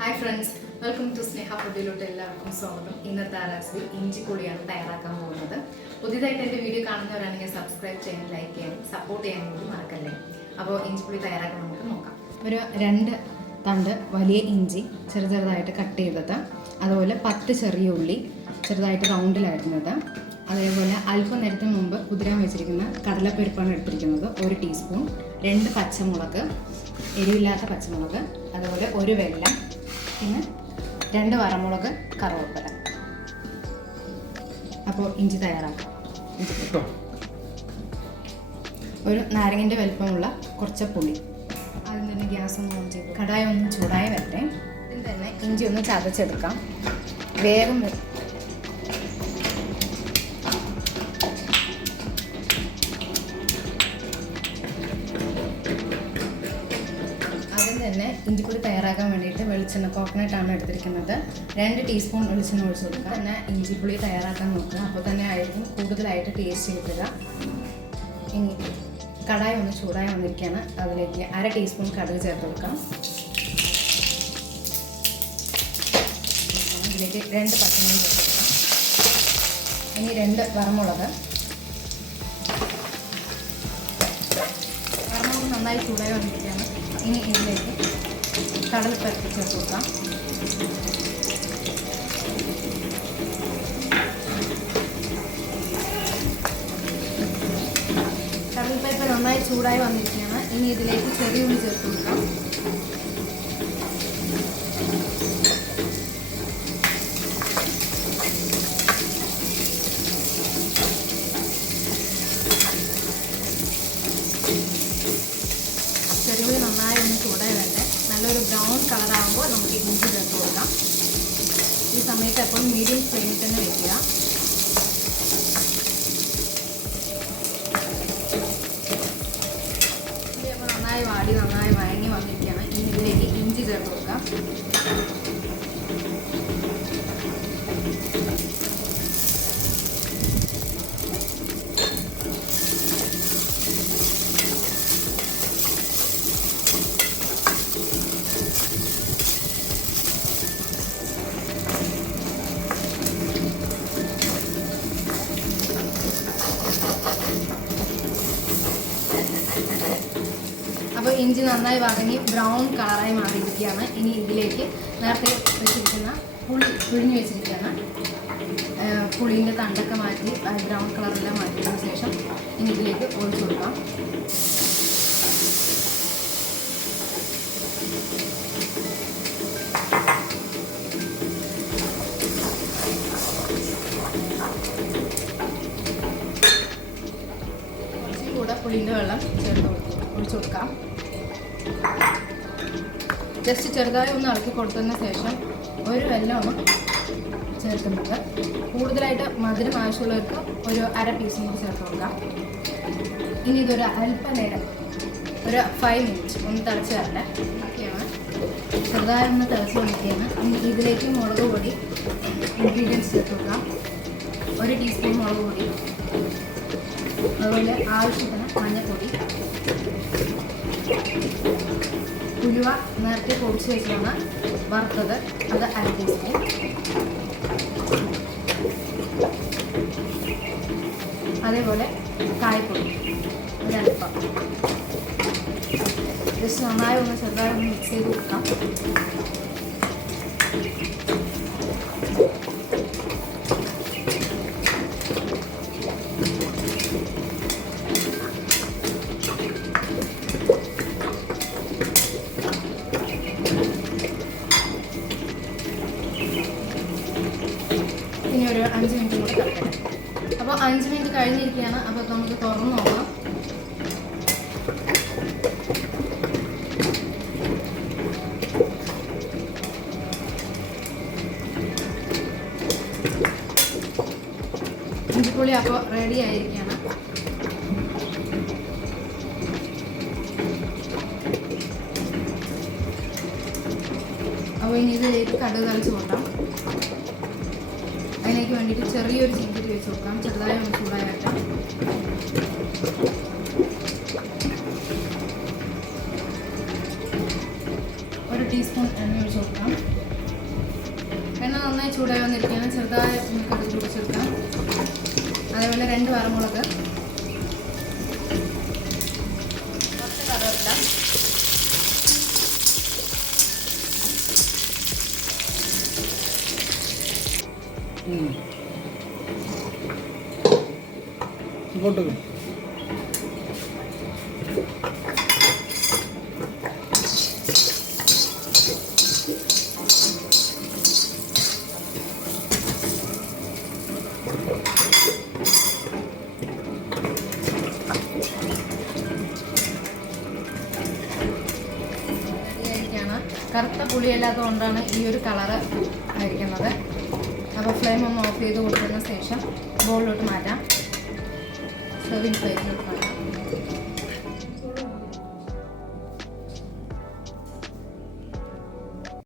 Hi friends welcome to Sneha ഫുഡിലോട്ട് എല്ലാവർക്കും സ്വാഗതം. ഇന്നത്തെ റെസിപ്പി ഇഞ്ചിപ്പൊടിയാണ് തയ്യാറാക്കാൻ പോകുന്നത്. പുതിയതായിട്ട് എന്റെ വീഡിയോ കാണുന്നവരാണെങ്കിൽ സബ്സ്ക്രൈബ് ചെയ്യാൻ ലൈക്ക് ചെയ്യാൻ സപ്പോർട്ട് ചെയ്യാൻ കൂടി മറക്കല്ലേ? അപ്പോൾ ഇഞ്ചിപ്പൊടി തയ്യാറാക്കാൻ നമുക്ക് നോക്കാം. ഒരു രണ്ട് തണ്ട് വലിയ ഇഞ്ചി ചെറു ചെറുതായിട്ട് കട്ട് ചെയ്തത്. അതുപോലെ പത്ത് ചെറിയ ഉള്ളി ചെറുതായിട്ട് റൗണ്ടിലായിരുന്നത് അതേപോലെ അല്പം നേരത്തിന് മുമ്പ് കുതിരാൻ വെച്ചിരിക്കുന്ന കടലപ്പരിപ്പാണ് എടുത്തിരിക്കുന്നത്. ഒരു ടീസ്പൂൺ രണ്ട് പച്ചമുളക്. എരിവില്ലാത്ത പച്ചമുളക്. അതുപോലെ ഒരു വെല്ലം. പിന്നെ രണ്ട് വറമുളക് കറുവപ്പല. അപ്പോൾ ഇഞ്ചി തയ്യാറാക്കാം. ഇഞ്ചി. ഒരു നാരങ്ങന്റെ വലിപ്പമുള്ള കുറച്ച് പുളി. ആദ്യം തന്നെ ഗ്യാസ് ഒന്ന് ഓൺ ചെയ്ത് കടായ ഒന്ന് ചൂടായി വരട്ടെ. ഇതിൽ തന്നെ ഇഞ്ചി ഒന്ന് ചതച്ചെടുക്കാം. വേഗം തന്നെ ഇഞ്ചിപ്പൊടി തയ്യാറാക്കാൻ വേണ്ടിയിട്ട് വെളിച്ചെണ്ണ കോക്കനട്ട് ആണ് എടുത്തിരിക്കുന്നത്. രണ്ട് ടീസ്പൂൺ വെളിച്ചെണ്ണ ഒഴിച്ച് കൊടുക്കുക. തന്നെ ഇഞ്ചിപ്പൊടി തയ്യാറാക്കാൻ നോക്കുക. അപ്പോൾ തന്നെ ആയിരിക്കും കൂടുതലായിട്ട് ടേസ്റ്റ് കിട്ടുക. ഇനി കടായി ഒന്ന് ചൂടായി വന്നിരിക്കുകയാണ്. അതിലേക്ക് അര ടീസ്പൂൺ കടുക് ചേർത്ത് കൊടുക്കാം. ഇതിലേക്ക് രണ്ട് പച്ചമുളക് ചേർത്ത് കൊടുക്കാം. ഇനി രണ്ട് വറമുളക്. വറമുളക് നന്നായി ചൂടായി വന്നിരിക്കുകയാണ്. ഇനി ഇതിലേക്ക് കടൽ പരത്തി ചേർത്ത് കൊടുക്കാം. കടൽപ്പരിപ്പ് നന്നായി ചൂടായി വന്നിരിക്കുകയാണ്. ഇനി ഇതിലേക്ക് ചെറിയ ഉള്ളി ചേർത്ത് ചെറിയ ഉള്ളി നന്നായി ഒന്ന് ചൂടായി വരട്ടെ ബ്രൗൺ കളറാകുമ്പോൾ നമുക്ക് ഇഞ്ചി ചേർത്ത് കൊടുക്കാം. ഈ സമയത്ത് എപ്പോഴും മീഡിയം ഫ്ലെയിമിൽ തന്നെ വെക്കുക. നന്നായി വാടി നന്നായി വഴങ്ങി വന്നിരിക്കുകയാണ്. ഇനി ഇതിലേക്ക് ഇഞ്ചി ചേർത്ത് കൊടുക്കാം. അപ്പോൾ ഇഞ്ചി നന്നായി വഴങ്ങി ബ്രൗൺ കളറായി മാറിയിരിക്കുകയാണ്. ഇനി ഇതിലേക്ക് നേരത്തെ വെച്ചിരിക്കുന്ന പുളി പിഴിഞ്ഞ് വെച്ചിരിക്കുകയാണ്. പുളിന്റെ തണ്ടൊക്കെ മാറ്റി ബ്രൗൺ കളറെല്ലാം മാറ്റിയതിന് ശേഷം ഇനി ഇതിലേക്ക് ഒഴിച്ചു കൊടുക്കാം കുറച്ചും കൂടെ പുളിന്റെ വെള്ളം ചേർത്ത് ഒഴിച്ചു കൊടുക്കാം. ജസ്റ്റ് ചെറുതായി ഒന്ന് ഇളക്കി കൊടുത്തതിന് ശേഷം ഒരു വെല്ലമാണ് ചേർക്കുന്നത്. കൂടുതലായിട്ട് മധുരം ആവശ്യമുള്ളവർക്ക് ഒരു അര പീസും കൂടി ചേർത്ത് കൊടുക്കാം. ഇനി ഇതൊരു അല്പനേരം ഒരു ഫൈവ് മിനിറ്റ്സ് ഒന്ന് തിളച്ച് തരട്ടെ ഒക്കെയാണ് ചെറുതായി ഒന്ന് തിളച്ച് വന്നിരിക്കുകയാണ്. ഇനി ഇതിലേക്ക് മുളക് പൊടി ഇൻഗ്രീഡിയൻസ് ചേർത്ത് കൊടുക്കാം. ഒരു ടീസ്പൂൺ മുളക് പൊടി. അതുപോലെ ആവശ്യത്തിന് മഞ്ഞൾപ്പൊടി ഉലുവ നേരത്തെ പൊടിച്ച് വെക്കുന്ന വറുത്തത് അത് അര ടീസ്പൂൺ അതേപോലെ കായപ്പൊടി ഒരല്പം ജസ്റ്റ് നന്നായി ഒന്ന് ചെറുതായി ഒന്ന് മിക്സ് ചെയ്ത് കൊടുക്കാം ഇനി ഒരു അഞ്ച് മിനിറ്റ് കൂടി കിടക്കട്ടെ. അപ്പോൾ അഞ്ച് മിനിറ്റ് കഴിഞ്ഞിരിക്കുകയാണ്. അപ്പോൾ നമുക്ക് തുറന്നു നോക്കാം. ഇഞ്ചിപ്പുളി അപ്പോൾ റെഡി ആയിരിക്കുകയാണ്. അപ്പോൾ ഇനി ഇതിലേക്ക് കടുക് തളിച്ച് കൊണ്ടാം അതിലേക്ക് വേണ്ടിയിട്ട് ചെറിയൊരു ചീഞ്ചിരി വെച്ച് നോക്കാം ചെറുതായി ഒന്ന് ചൂടായി വരട്ടെ ഒരു ടീസ്പൂൺ സ്പൂൺ എണ്ണ ഒഴിച്ച് നോക്കാം എണ്ണ നന്നായി ചൂടായി വന്നിരിക്കുകയാണ്. ചെറുതായി നമുക്ക് എടുത്ത് കുടിച്ചെടുക്കാം അതേപോലെ രണ്ട് വറമുളക്. ഇങ്ങോട്ട് കറുത്ത പുളിയല്ലാത്തത് കൊണ്ടാണ് ഈ ഒരു കളറ് ആയിരിക്കുന്നത് അപ്പോൾ ഫ്ലെയിം ഒന്ന് ഓഫ് ചെയ്ത് കൊടുത്തതിന് ശേഷം ബോളിലോട്ട് മാറ്റാം. സെർവിങ് പ്ലേറ്റിലോട്ട് മാറ്റാം